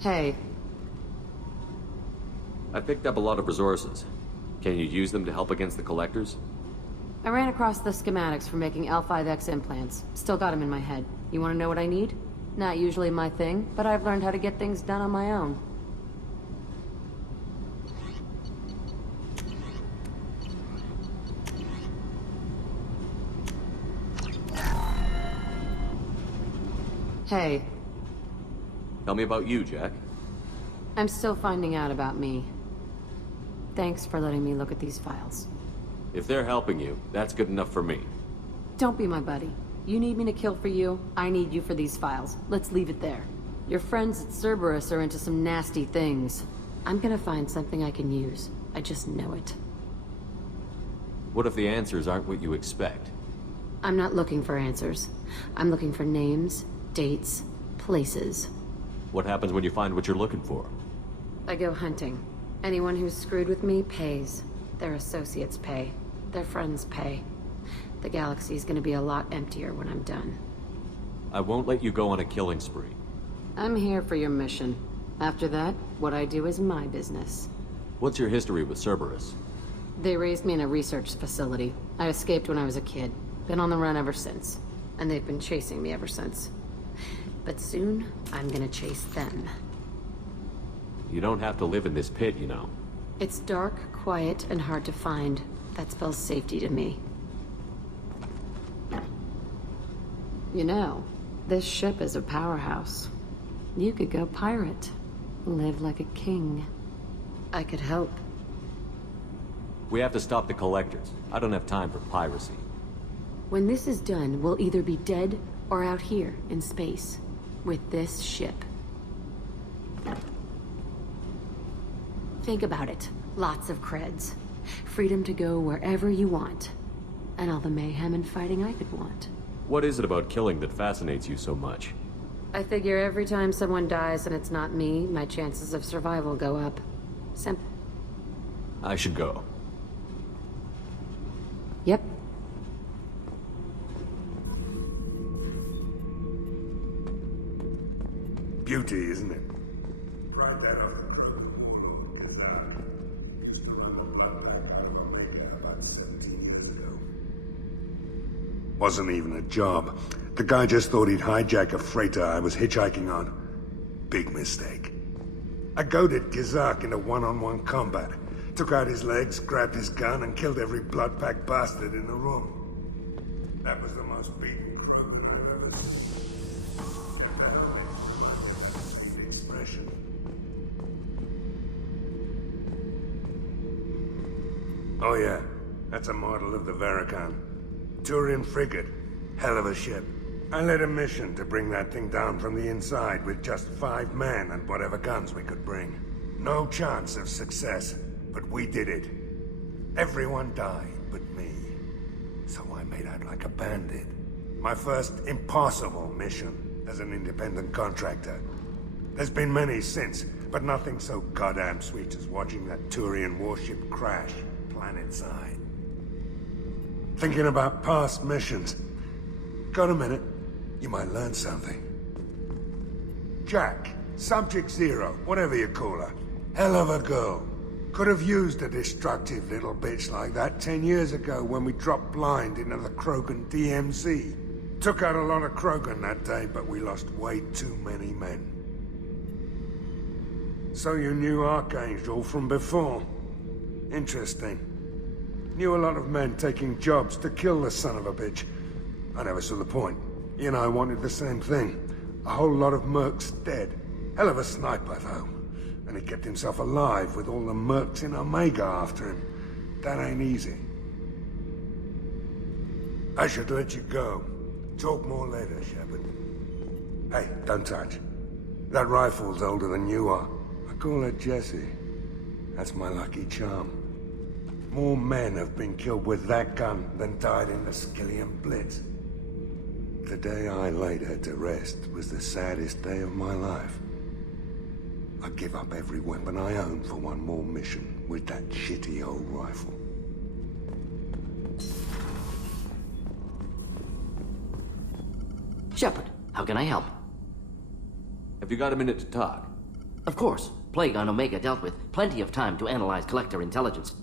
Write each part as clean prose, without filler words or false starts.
Hey, I picked up a lot of resources. Can you use them to help against the collectors? I ran across the schematics for making L5X implants. Still got them in my head. You want to know what I need? Not usually my thing, but I've learned how to get things done on my own. Hey, Tell me about you, Jack. I'm still finding out about me. Thanks for letting me look at these files. If they're helping you, that's good enough for me. Don't be my buddy. You need me to kill for you, I need you for these files. Let's leave it there. Your friends at Cerberus are into some nasty things. I'm gonna find something I can use. I just know it. What if the answers aren't what you expect? I'm not looking for answers. I'm looking for names, dates, places. What happens when you find what you're looking for? I go hunting. Anyone who's screwed with me pays. Their associates pay. Their friends pay. The galaxy's gonna be a lot emptier when I'm done. I won't let you go on a killing spree. I'm here for your mission. After that, what I do is my business. What's your history with Cerberus? They raised me in a research facility. I escaped when I was a kid. Been on the run ever since. And they've been chasing me ever since. But soon, I'm gonna chase them. You don't have to live in this pit, you know. It's dark, quiet, and hard to find. That spells safety to me. You know, this ship is a powerhouse. You could go pirate. Live like a king. I could help. We have to stop the collectors. I don't have time for piracy. When this is done, we'll either be dead or out here in space. With this ship. Think about it. Lots of creds. Freedom to go wherever you want. And all the mayhem and fighting I could want. What is it about killing that fascinates you so much? I figure every time someone dies and it's not me, my chances of survival go up. Simple. I should go. Yep. Beauty, isn't it? Pried that off the throat of Warlord Gazar. Used to run the bloodbath out of a radar about 17 years ago. Wasn't even a job. The guy just thought he'd hijack a freighter I was hitchhiking on. Big mistake. I goaded Gazak into one-on-one combat. Took out his legs, grabbed his gun, and killed every blood-packed bastard in the room. That was the most beaten crow that I've ever seen. And that only reminded that sweet expression. Oh yeah, that's a model of the Veracon. Turian frigate. Hell of a ship. I led a mission to bring that thing down from the inside with just 5 men and whatever guns we could bring. No chance of success, but we did it. Everyone died but me. So I made out like a bandit. My first impossible mission as an independent contractor. There's been many since, but nothing so goddamn sweet as watching that Turian warship crash planet-side. Thinking about past missions. Got a minute? You might learn something. Jack, Subject Zero, whatever you call her. Hell of a girl. Could have used a destructive little bitch like that 10 years ago when we dropped blind into the Krogan DMZ. Took out a lot of Krogan that day, but we lost way too many men. So you knew Archangel from before? Interesting. Knew a lot of men taking jobs to kill the son of a bitch. I never saw the point. He and I wanted the same thing. A whole lot of mercs dead. Hell of a sniper, though. And he kept himself alive with all the mercs in Omega after him. That ain't easy. I should let you go. Talk more later, Shepard. Hey, don't touch. That rifle's older than you are. I call her Jessie. That's my lucky charm. More men have been killed with that gun than died in the Skillian Blitz. The day I laid her to rest was the saddest day of my life. I'd give up every weapon I own for one more mission with that shitty old rifle. Shepard, how can I help? Have you got a minute to talk? Of course, Plague on Omega dealt with. Plenty of time to analyze collector intelligence.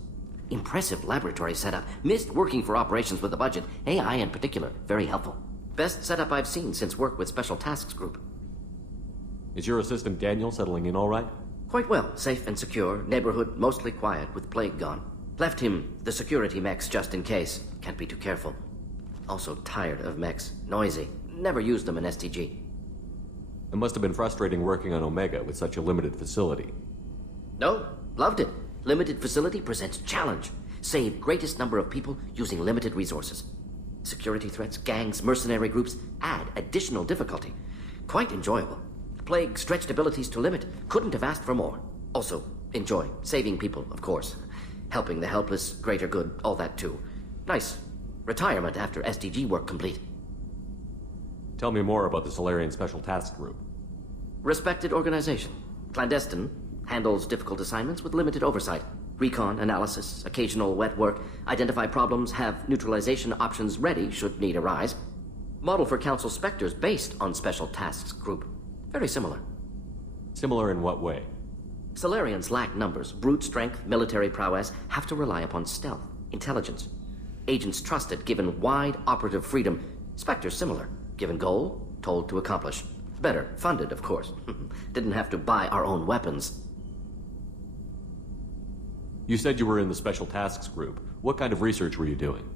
Impressive laboratory setup. Missed working for operations with a budget. AI in particular, very helpful. Best setup I've seen since work with Special Tasks Group. Is your assistant Daniel settling in all right? Quite well. Safe and secure. Neighborhood mostly quiet with Plague gone. Left him the security mechs just in case. Can't be too careful. Also tired of mechs. Noisy. Never used them in STG. It must have been frustrating working on Omega with such a limited facility. No, loved it. Limited facility presents challenge. Save greatest number of people using limited resources. Security threats, gangs, mercenary groups add additional difficulty. Quite enjoyable. Plague stretched abilities to limit. Couldn't have asked for more. Also, enjoy. Saving people, of course. Helping the helpless, greater good, all that too. Nice. Retirement after SDG work complete. Tell me more about the Solarian Special Task Group. Respected organization. Clandestine. Handles difficult assignments with limited oversight. Recon, analysis, occasional wet work. Identify problems, have neutralization options ready should need arise. Model for Council Spectres based on Special Tasks Group. Very similar. Similar in what way? Solarians lack numbers, brute strength, military prowess, have to rely upon stealth, intelligence. Agents trusted, given wide operative freedom. Spectres similar, given goal, told to accomplish. Better, funded, of course. Didn't have to buy our own weapons. You said you were in the Special Tasks Group. What kind of research were you doing?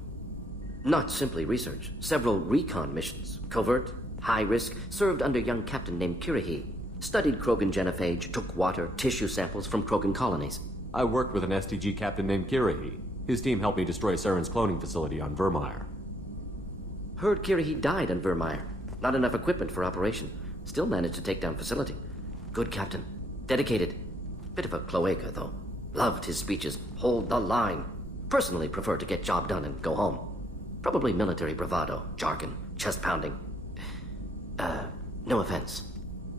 Not simply research. Several recon missions. Covert, high risk, served under young captain named Kirihi. Studied Krogan genophage, took water, tissue samples from Krogan colonies. I worked with an STG captain named Kirihi. His team helped me destroy Saren's cloning facility on Vermeer. Heard Kirihi died on Vermeer. Not enough equipment for operation. Still managed to take down facility. Good captain. Dedicated. Bit of a cloaca, though. Loved his speeches. Hold the line. Personally prefer to get job done and go home. Probably military bravado, jargon, chest pounding. No offense.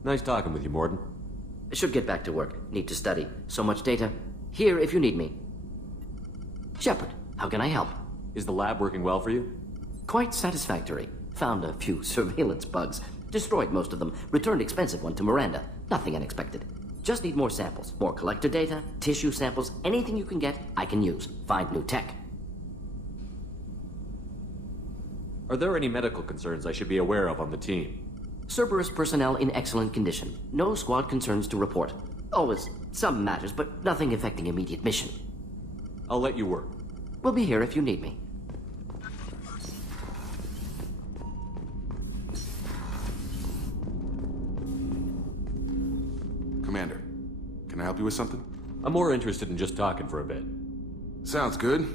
Nice talking with you, Morden. Should get back to work. Need to study. So much data. Here if you need me. Shepard, how can I help? Is the lab working well for you? Quite satisfactory. Found a few surveillance bugs. Destroyed most of them. Returned expensive one to Miranda. Nothing unexpected. Just need more samples. More collector data, tissue samples, anything you can get, I can use. Find new tech. Are there any medical concerns I should be aware of on the team? Cerberus personnel in excellent condition. No squad concerns to report. Always some matters, but nothing affecting immediate mission. I'll let you work. We'll be here if you need me. Commander, can I help you with something? I'm more interested in just talking for a bit. Sounds good.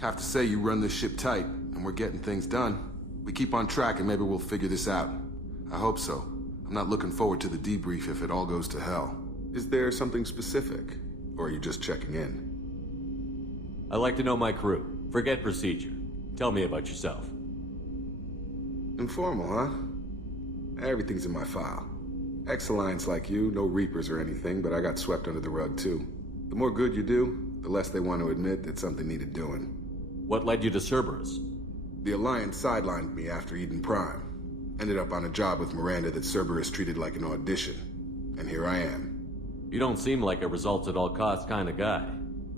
Have to say you run this ship tight, and we're getting things done. We keep on track and maybe we'll figure this out. I hope so. I'm not looking forward to the debrief if it all goes to hell. Is there something specific? Or are you just checking in? I like to know my crew. Forget procedure. Tell me about yourself. Informal, huh? Everything's in my file. Ex-Alliance like you, no Reapers or anything, but I got swept under the rug too. The more good you do, the less they want to admit that something needed doing. What led you to Cerberus? The Alliance sidelined me after Eden Prime. Ended up on a job with Miranda that Cerberus treated like an audition. And here I am. You don't seem like a results-at-all-costs kind of guy.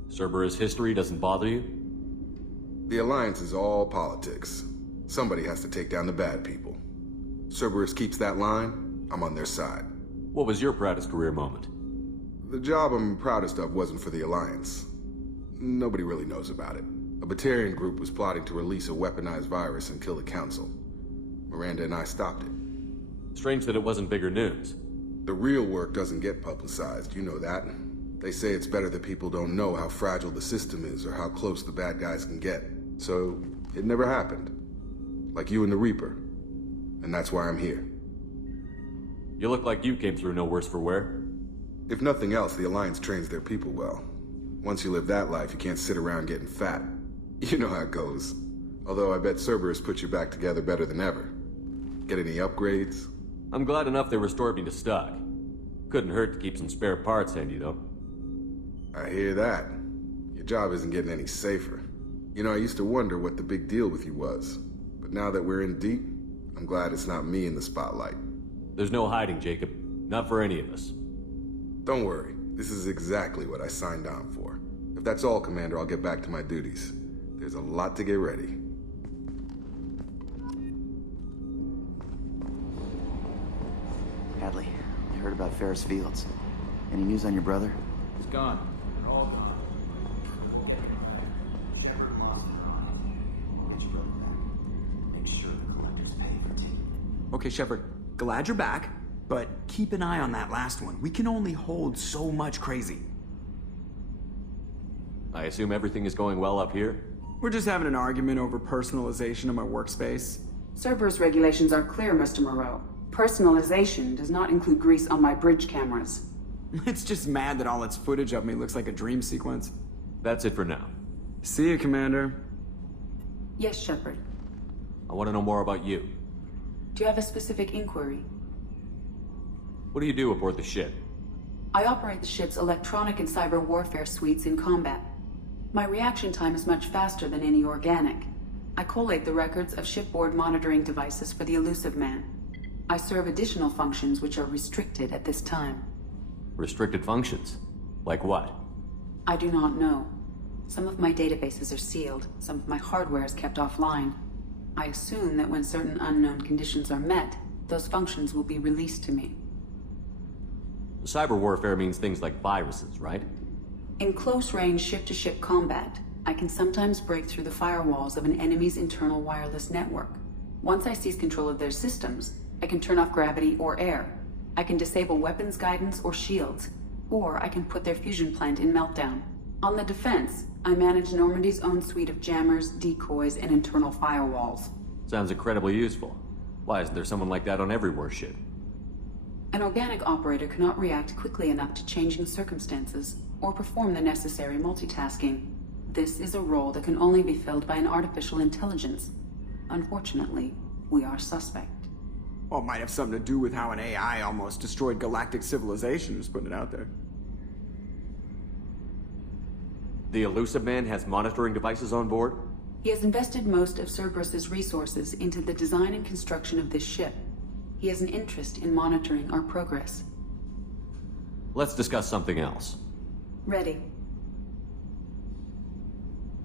Cerberus history doesn't bother you? The Alliance is all politics. Somebody has to take down the bad people. Cerberus keeps that line, I'm on their side. What was your proudest career moment? The job I'm proudest of wasn't for the Alliance. Nobody really knows about it. A Batarian group was plotting to release a weaponized virus and kill the Council. Miranda and I stopped it. Strange that it wasn't bigger news. The real work doesn't get publicized, you know that. They say it's better that people don't know how fragile the system is or how close the bad guys can get. So, it never happened. Like you and the Reaper. And that's why I'm here. You look like you came through no worse for wear. If nothing else, the Alliance trains their people well. Once you live that life, you can't sit around getting fat. You know how it goes. Although I bet Cerberus put you back together better than ever. Get any upgrades? I'm glad enough they restored me to stock. Couldn't hurt to keep some spare parts handy, though. I hear that. Your job isn't getting any safer. You know, I used to wonder what the big deal with you was. But now that we're in deep, I'm glad it's not me in the spotlight. There's no hiding, Jacob. Not for any of us. Don't worry. This is exactly what I signed on for. If that's all, Commander, I'll get back to my duties. There's a lot to get ready. Hadley, I heard about Ferris Fields. Any news on your brother? He's gone. They're all gone. Shepard lost it. Get your brother back. Make sure the collectors pay for T. Okay, Shepard, glad you're back, but keep an eye on that last one. We can only hold so much crazy. I assume everything is going well up here? We're just having an argument over personalization of my workspace. Cerberus regulations are clear, Mr. Moreau. Personalization does not include grease on my bridge cameras. It's just mad that all its footage of me looks like a dream sequence. That's it for now. See you, Commander. Yes, Shepard. I want to know more about you. Do you have a specific inquiry? What do you do aboard the ship? I operate the ship's electronic and cyber warfare suites in combat. My reaction time is much faster than any organic. I collate the records of shipboard monitoring devices for the elusive man. I serve additional functions which are restricted at this time. Restricted functions? Like what? I do not know. Some of my databases are sealed, some of my hardware is kept offline. I assume that when certain unknown conditions are met, those functions will be released to me. Cyber warfare means things like viruses, right? In close-range ship-to-ship combat, I can sometimes break through the firewalls of an enemy's internal wireless network. Once I seize control of their systems, I can turn off gravity or air. I can disable weapons guidance or shields, or I can put their fusion plant in meltdown. On the defense, I manage Normandy's own suite of jammers, decoys, and internal firewalls. Sounds incredibly useful. Why isn't there someone like that on every warship? An organic operator cannot react quickly enough to changing circumstances, or perform the necessary multitasking. This is a role that can only be filled by an artificial intelligence. Unfortunately, we are suspect. Well, it might have something to do with how an AI almost destroyed galactic civilization, just putting it out there. The elusive man has monitoring devices on board? He has invested most of Cerberus's resources into the design and construction of this ship. He has an interest in monitoring our progress. Let's discuss something else. Ready.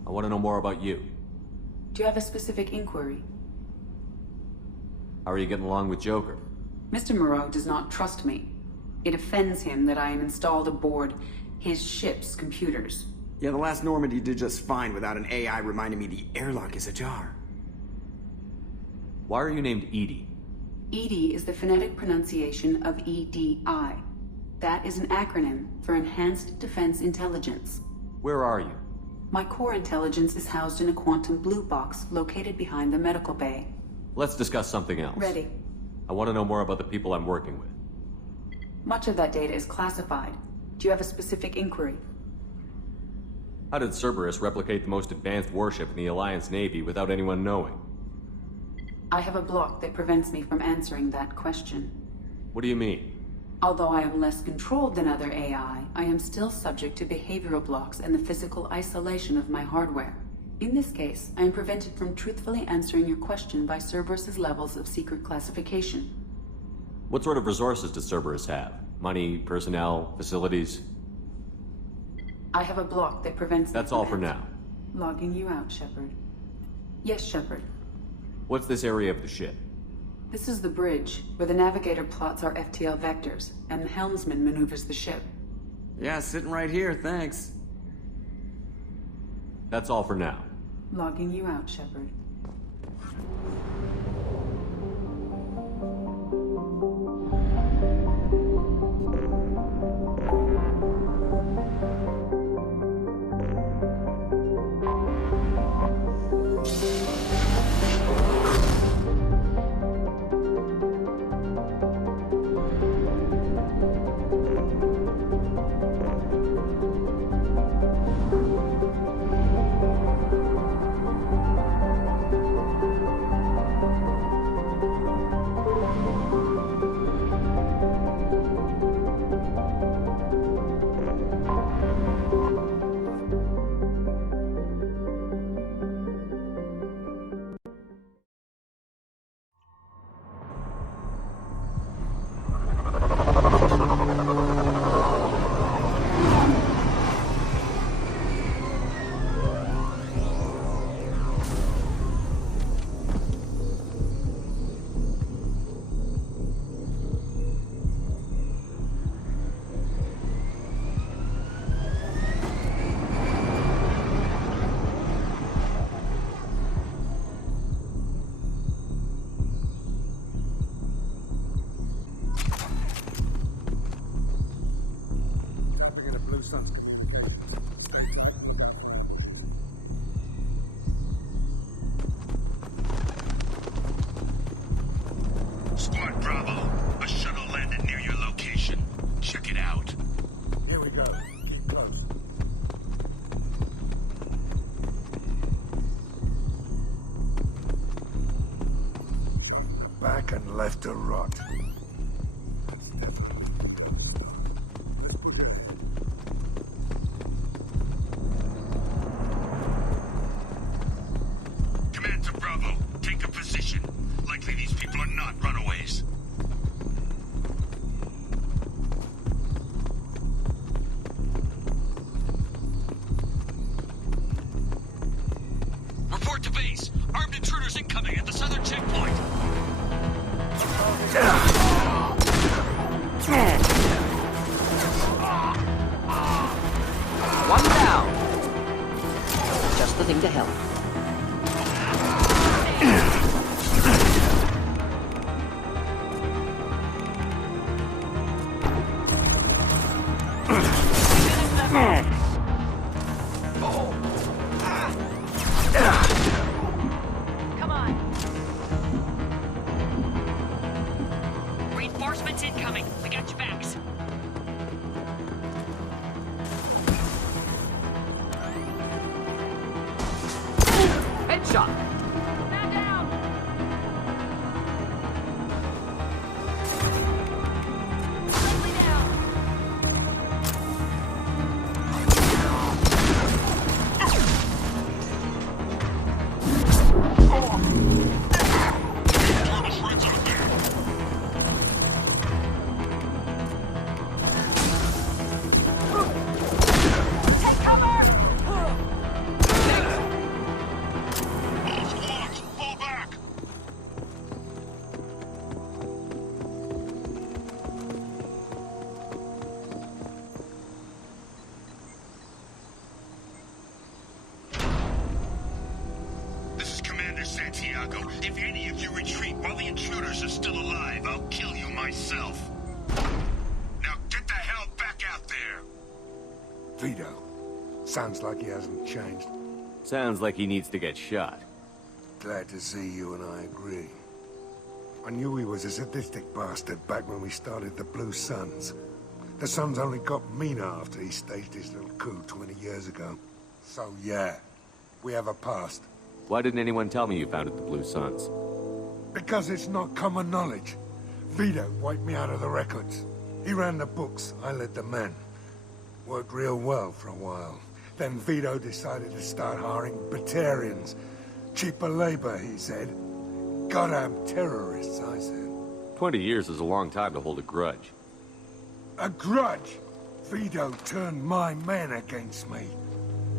I want to know more about you. Do you have a specific inquiry? How are you getting along with Joker? Mr. Moreau does not trust me. It offends him that I am installed aboard his ship's computers. Yeah, the last Normandy did just fine without an AI reminding me the airlock is ajar. Why are you named Edie? EDI is the phonetic pronunciation of EDI. That is an acronym for Enhanced Defense Intelligence. Where are you? My core intelligence is housed in a quantum blue box located behind the medical bay. Let's discuss something else. Ready. I want to know more about the people I'm working with. Much of that data is classified. Do you have a specific inquiry? How did Cerberus replicate the most advanced warship in the Alliance Navy without anyone knowing? I have a block that prevents me from answering that question. What do you mean? Although I am less controlled than other AI, I am still subject to behavioral blocks and the physical isolation of my hardware. In this case, I am prevented from truthfully answering your question by Cerberus's levels of secret classification. What sort of resources does Cerberus have? Money, personnel, facilities? I have a block that prevents me That's from all for now. Logging you out, Shepard. Yes, Shepard. What's this area of the ship? This is the bridge, where the navigator plots our FTL vectors, and the helmsman maneuvers the ship. Yeah, sitting right here, thanks. That's all for now. Logging you out, Shepard. sounds complicated. Squad Bravo, a shuttle landed near your location. Check it out. Here we go. Keep close. A back and left to rot. Let's put her in. Command to Bravo, take a position. Likely these people are not runaways. Report to base. Armed intruders incoming at the southern checkpoint. One down. Just the thing to help. Come on. Reinforcements incoming. We got your backs. Headshot. Man down. Friendly down. Take cover. Squads, fall back. This is Commander Santiago. If any of you retreat while the intruders are still alive, I'll kill you myself. Now get the hell back out there! Vito. Sounds like he hasn't changed. Sounds like he needs to get shot. Glad to see you and I agree. I knew he was a sadistic bastard back when we started the Blue Suns. The Suns only got meaner after he staged his little coup 20 years ago. So yeah, we have a past. Why didn't anyone tell me you founded the Blue Suns? Because it's not common knowledge. Vito wiped me out of the records. He ran the books, I led the men. Worked real well for a while. Then Vito decided to start hiring Batarians. Cheaper labor, he said. Goddamn terrorists, I said. 20 years is a long time to hold a grudge. A grudge? Vito turned my men against me.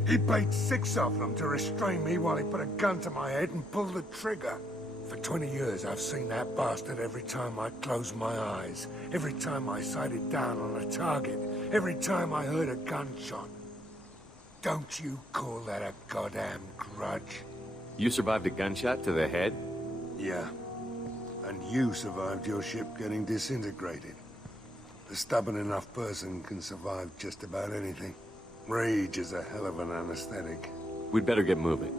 He paid 6 of them to restrain me while he put a gun to my head and pulled the trigger. For 20 years, I've seen that bastard every time I closed my eyes. Every time I sighted down on a target. Every time I heard a gunshot. Don't you call that a goddamn grudge? You survived a gunshot to the head? Yeah. And you survived your ship getting disintegrated. A stubborn enough person can survive just about anything. Rage is a hell of an anesthetic. We'd better get moving.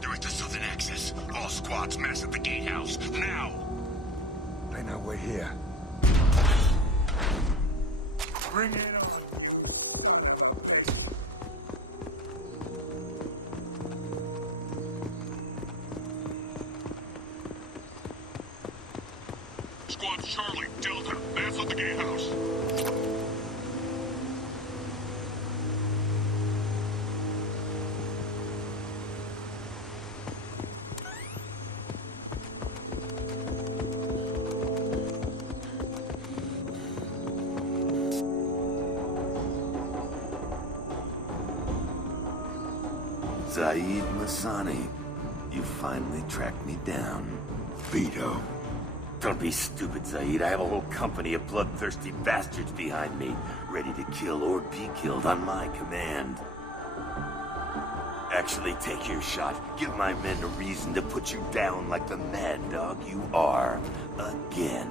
They're at the southern access. All squads mass at the gatehouse. Now! They know we're here. Bring it on. Squad Charlie, Delta, mass at the gatehouse. Zaeed Masani, you finally tracked me down. Vito. Don't be stupid, Zaeed. I have a whole company of bloodthirsty bastards behind me, ready to kill or be killed on my command. Actually, take your shot. Give my men a reason to put you down like the mad dog you are. Again.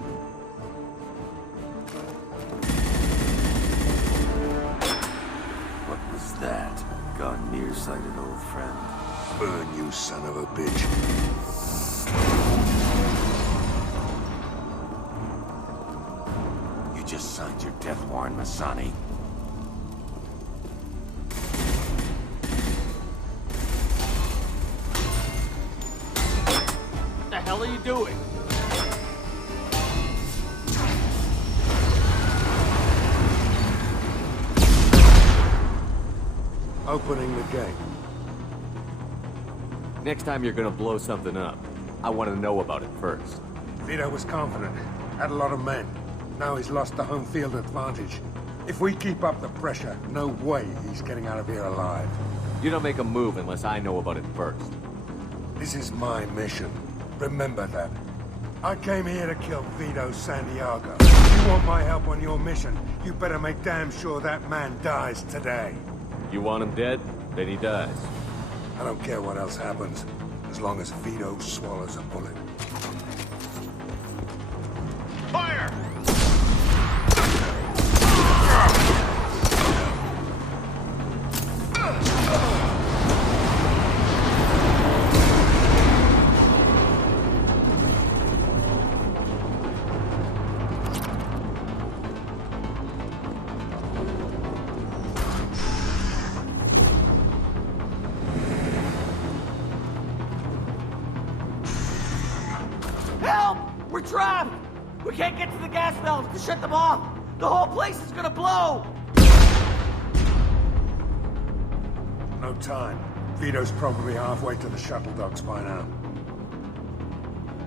What was that? Gone nearsighted, old friend. Burn, you son of a bitch. You just signed your death warrant, Masani. What the hell are you doing? Opening the gate. Next time you're gonna blow something up, I want to know about it first. Vito was confident. Had a lot of men. Now he's lost the home field advantage. If we keep up the pressure, no way he's getting out of here alive. You don't make a move unless I know about it first. This is my mission. Remember that. I came here to kill Vito Santiago. If you want my help on your mission, you better make damn sure that man dies today. You want him dead? Then he dies. I don't care what else happens, as long as Vito swallows a bullet. Fire! Help! We're trapped! We can't get to the gas valves to shut them off! The whole place is gonna blow! No time. Vito's probably halfway to the shuttle docks by now.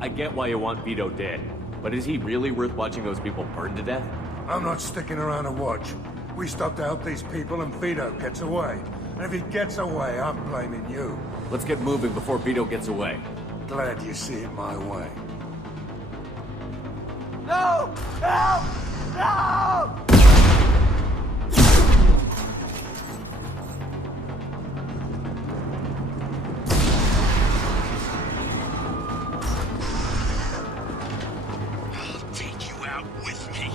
I get why you want Vito dead, but is he really worth watching those people burn to death? I'm not sticking around to watch. We stop to help these people and Vito gets away. And if he gets away, I'm blaming you. Let's get moving before Vito gets away. Glad you see it my way. No! Help! No! I'll take you out with me.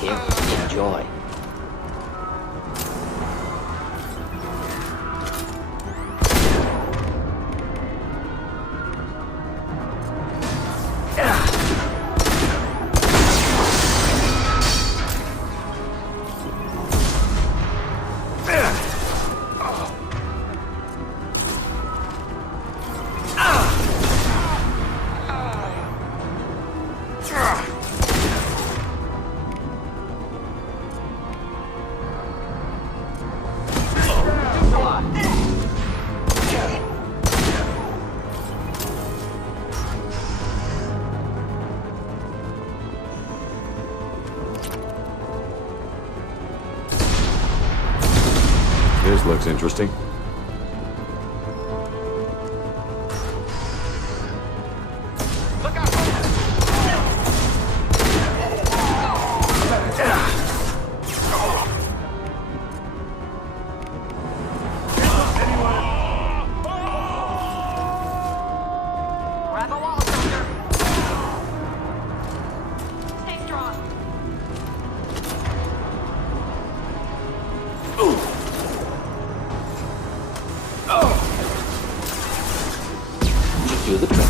Here, enjoy. This looks interesting. Grab a wall, soldier. Stay strong. Do the trick.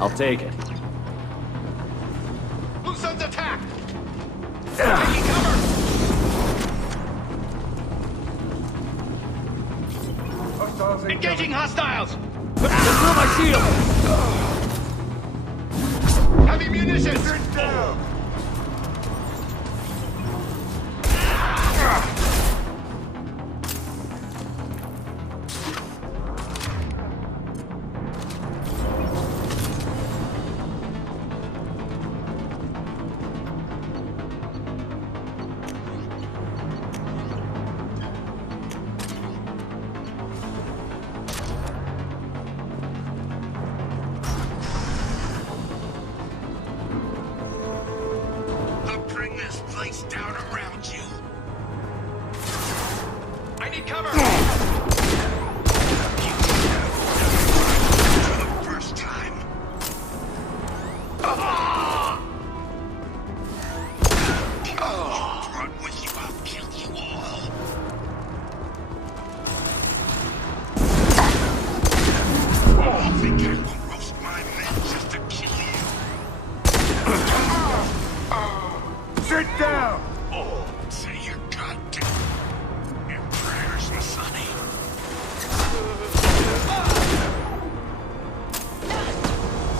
I'll take it. Who's under attack? Taking cover! Engaging hostiles! Through my shield! Heavy munitions! Sit down! I'll bring this place down around you. I need cover! For the first time. Brought with you, I'll kill you all. I think I will roast my men just to kill you. Sit down! Say your goddamn prayers, my sonny.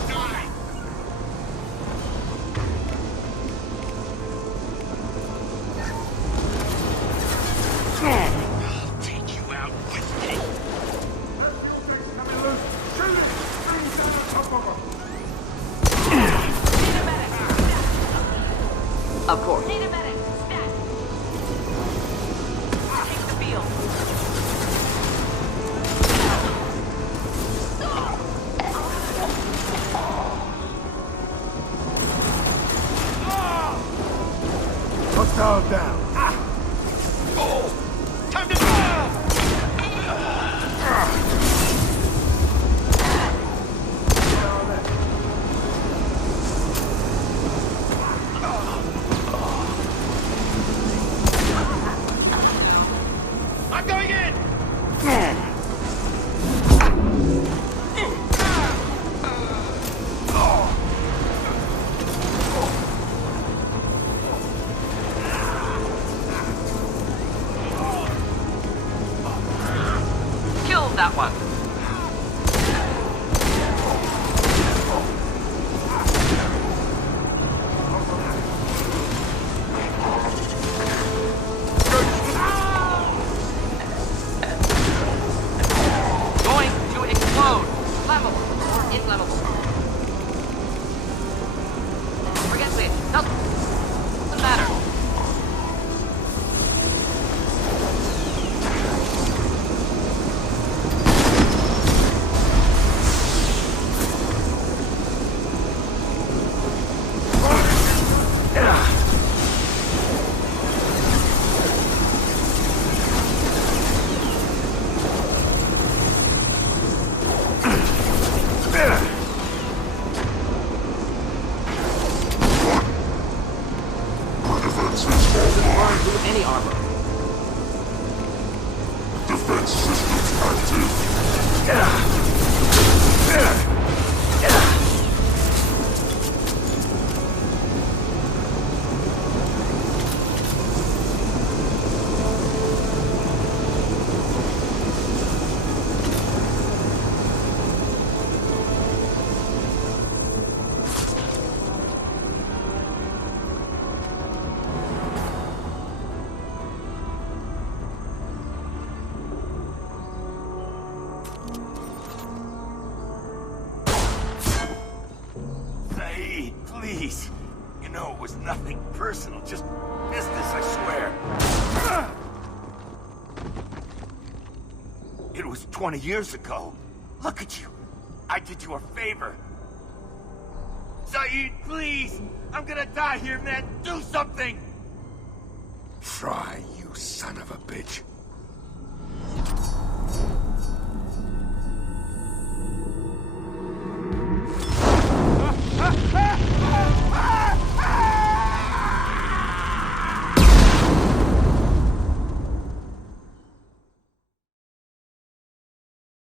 Die! I'll take you out with me. Coming loose! Shoot it! Bring down on top of them! Need a medic. Stat. Of course. Need a medic. Stat. Take the field. Hostile down! Time to I'm going in! Killed that one. Going to explode. Flammable or inflammable. Forget it. Doesn't matter. Any armor. Defense systems active. Zaeed, please. You know it was nothing personal, just business, I swear. It was 20 years ago. Look at you. I did you a favor. Zaeed, please! I'm gonna die here, man! Do something! Try, you son of a bitch.